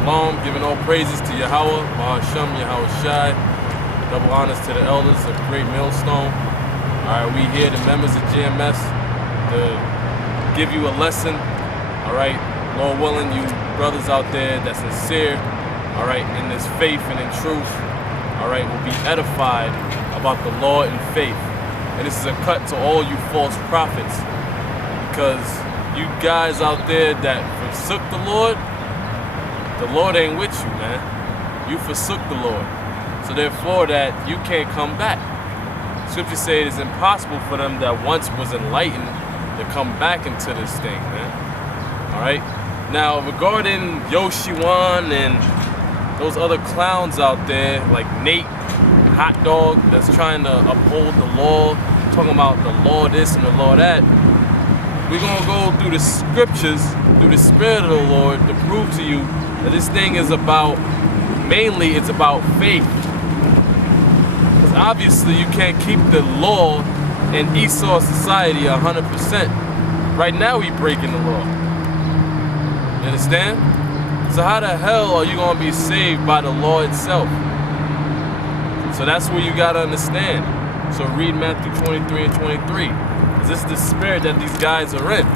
Shalom, giving all praises to Yahweh, Mahashem, Yahweh Shai. Double honors to the elders of Great Millstone. Alright, we here, the members of GMS, to give you a lesson. Alright, Lord willing, you brothers out there that's sincere, alright, in this faith and in truth, alright, will be edified about the Lord and faith. And this is a cut to all you false prophets, because you guys out there that forsook the Lord ain't with you, man. You forsook the Lord. So therefore that you can't come back. Scripture says it is impossible for them that once was enlightened to come back into this thing, man. Alright? Now regarding Yoshiwan and those other clowns out there like Nate, Hot Dog, that's trying to uphold the law, talking about the law this and the law that, we're going to go through the scriptures, through the Spirit of the Lord, to prove to you that this thing is about, mainly it's about faith. Because obviously you can't keep the law in Esau society 100%. Right now we breaking the law. You understand? So how the hell are you going to be saved by the law itself? So that's what you got to understand. So read Matthew 23 and 23. This is the spirit that these guys are in.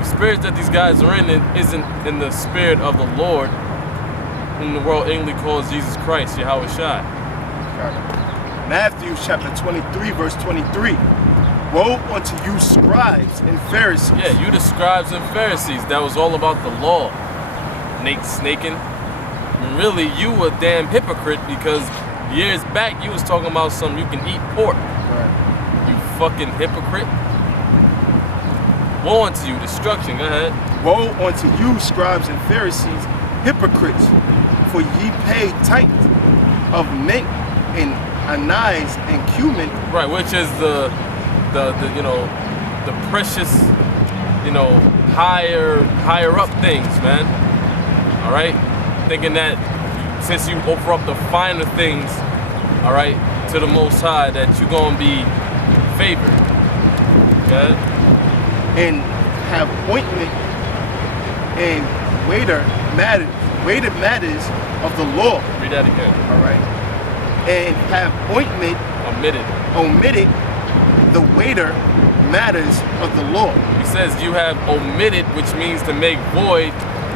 The spirit that these guys are in isn't in the spirit of the Lord, whom the world English calls Jesus Christ, Yahweh Shai. Matthew chapter 23, verse 23. Woe unto you scribes and Pharisees. Yeah, you the scribes and Pharisees. That was all about the law. Nate snaking. And really, you a damn hypocrite, because years back you was talking about something you can eat pork. Right. Fucking hypocrite. Woe unto you, destruction, go ahead. Woe unto you, scribes and Pharisees, hypocrites, for ye pay tithe of mint and anise and cumin. Right, which is the you know, the precious, you know, higher up things, man. Alright? Thinking that since you offer up the finer things, alright, to the Most High, that you're gonna be favored. Okay? And have ointment and weighted matters of the law. Read that again. All right. And have ointment omitted the weighter matters of the law. He says you have omitted, which means to make void,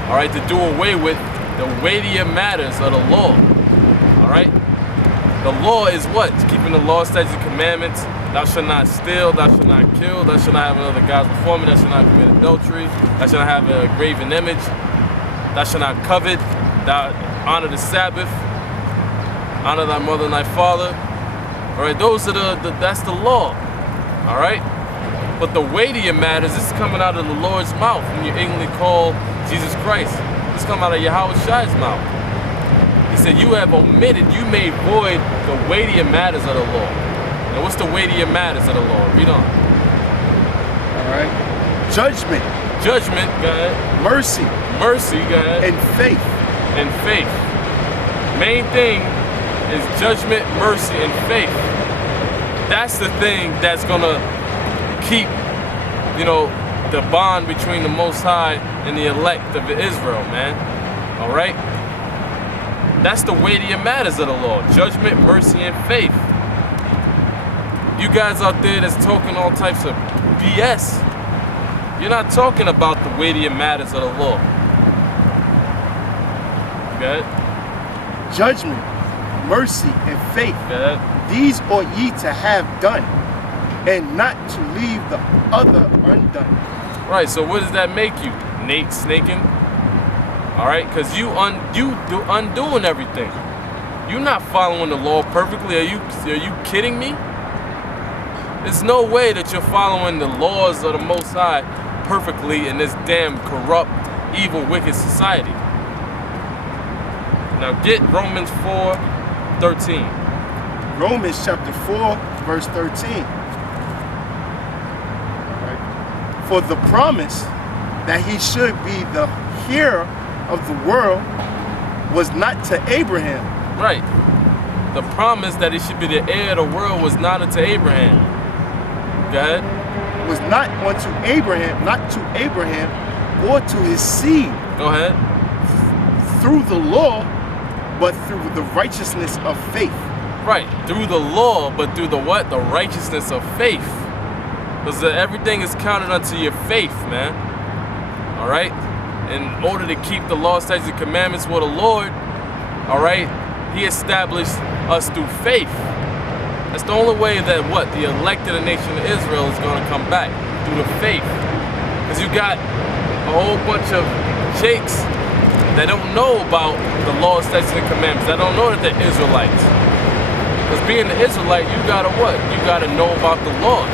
all right, to do away with the weightier matters of the law. All right. The law is what? It's keeping the law, statutes, and commandments. Thou shalt not steal, thou shalt not kill, thou shalt not have another gods before me, thou shalt not commit adultery, thou shalt not have a graven image, thou shalt not covet, thou honor the Sabbath, honor thy mother and thy father. Alright, those are that's the law. Alright? But the weightier matters, this is coming out of the Lord's mouth when you ignorantly call Jesus Christ. This is coming out of Yahweh Shai's mouth. He said, you have omitted, you made void the weightier matters of the law. Now what's the weightier matters of the law? Read on. Alright. Judgment. Judgment, go ahead. Mercy. Mercy, go ahead. And faith. And faith. Main thing is judgment, mercy, and faith. That's the thing that's gonna keep, you know, the bond between the Most High and the elect of Israel, man. Alright? That's the weightier matters of the law. Judgment, mercy, and faith. You guys out there that's talking all types of BS, you're not talking about the weightier matters of the law. Good? Judgment, mercy, and faith. Good. These ought ye to have done, and not to leave the other undone. Right, so what does that make you? Nate snaking? Alright, because you undoing everything. You're not following the law perfectly. Are you kidding me? There's no way that you're following the laws of the Most High perfectly in this damn corrupt, evil, wicked society. Now get Romans 4:13. Romans chapter 4, verse 13. Right. For the promise that he should be the heir of the world was not to Abraham. Right. The promise that he should be the heir of the world was not unto Abraham. Go ahead. Was not unto Abraham, not to Abraham, or to his seed. Go ahead. through the law, but through the righteousness of faith. Right, through the law, but through the what? The righteousness of faith. Because everything is counted unto your faith, man. All right? In order to keep the law, statutes, and commandments with the Lord, all right, he established us through faith. That's the only way that what? The elected nation of Israel is going to come back, through the faith. Because you got a whole bunch of jakes that don't know about the law, statutes, and commandments. That don't know that they're Israelites. Because being an Israelite, you gotta what? You gotta know about the laws.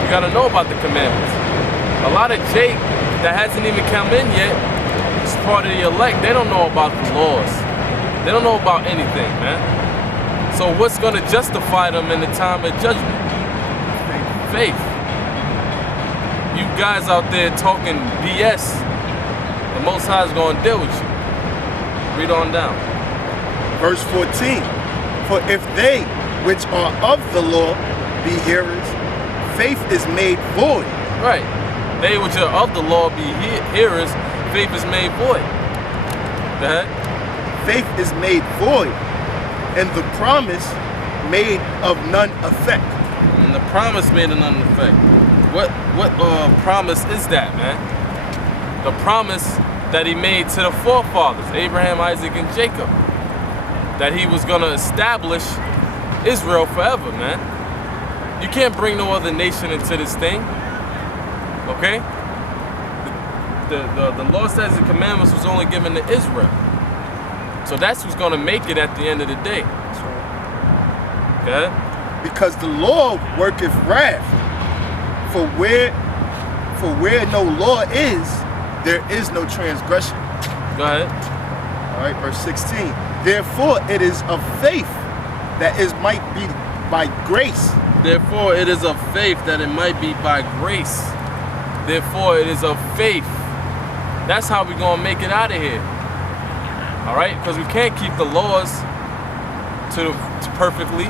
You gotta know about the commandments. A lot of Jake that hasn't even come in yet is part of the elect. They don't know about the laws. They don't know about anything, man. So what's gonna justify them in the time of judgment? Faith. You guys out there talking BS, the Most High is gonna deal with you. Read on down. Verse 14. For if they which are of the law be hearers, faith is made void. Right. They which are of the law be hearers, faith is made void. Go ahead. Faith is made void, and the promise made of none effect. And the promise made of none effect. What promise is that, man? The promise that he made to the forefathers, Abraham, Isaac, and Jacob. That he was going to establish Israel forever, man. You can't bring no other nation into this thing. Okay? The law, statutes, and commandments was only given to Israel. So that's who's going to make it at the end of the day. Okay? Because the law worketh wrath. For where no law is, there is no transgression. Go ahead. All right, verse 16. Therefore, it is of faith that it might be by grace. Therefore, it is of faith that it might be by grace. Therefore, it is of faith. That's how we're going to make it out of here. All right? Because we can't keep the laws to perfectly.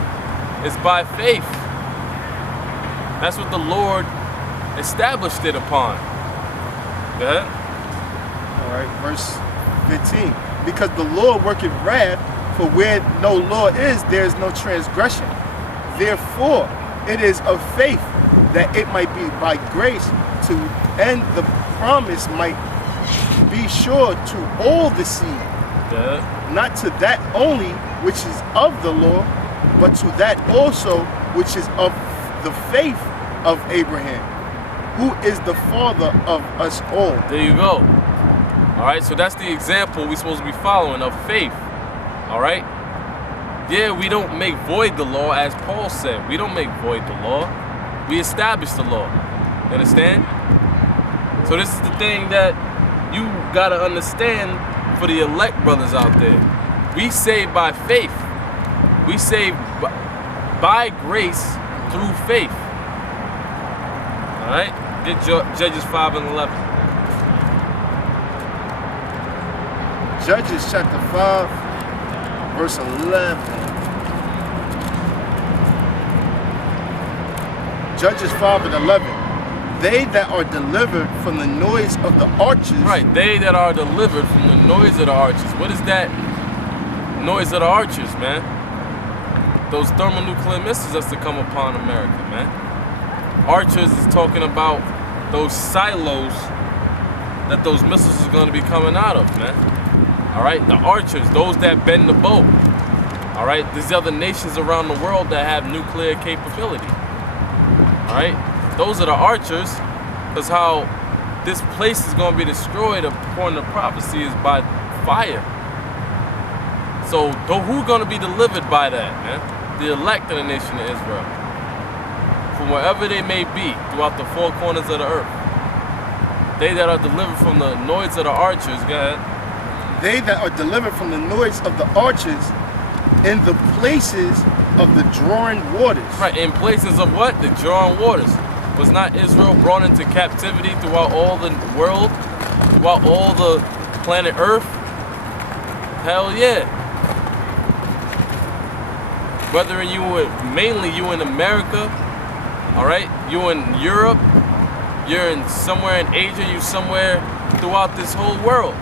It's by faith. That's what the Lord established it upon. Go ahead. All right, verse 15. Because the law worketh wrath, for where no law is, there is no transgression. Therefore, it is of faith that it might be by grace, to end the promise might be sure to all the seed, not to that only which is of the law, but to that also which is of the faith of Abraham, who is the father of us all. There you go. All right, so that's the example we're supposed to be following of faith. All right? Yeah, we don't make void the law, as Paul said. We don't make void the law. We establish the law. You understand? So this is the thing that you got to understand for the elect brothers out there. We saved by faith. We saved by grace through faith. All right? Get Judges 5 and 11. Judges chapter 5, verse 11. Judges 5 and 11. They that are delivered from the noise of the archers. Right, they that are delivered from the noise of the archers. What is that noise of the archers, man? Those thermonuclear missiles that's to come upon America, man. Archers is talking about those silos that those missiles is going to be coming out of, man. All right, the archers, those that bend the bow. All right, there's other nations around the world that have nuclear capability. All right, those are the archers, because how this place is going to be destroyed according to prophecy is by fire. So who's going to be delivered by that, man? The elect of the nation of Israel. From wherever they may be throughout the four corners of the earth. They that are delivered from the noise of the archers, go ahead. They that are delivered from the noise of the archers in the places of the drawing waters. Right, in places of what? The drawing waters. Was not Israel brought into captivity throughout all the world? Throughout all the planet Earth? Hell yeah. Whether mainly you in America, all right? You in Europe, you're in somewhere in Asia, you somewhere throughout this whole world.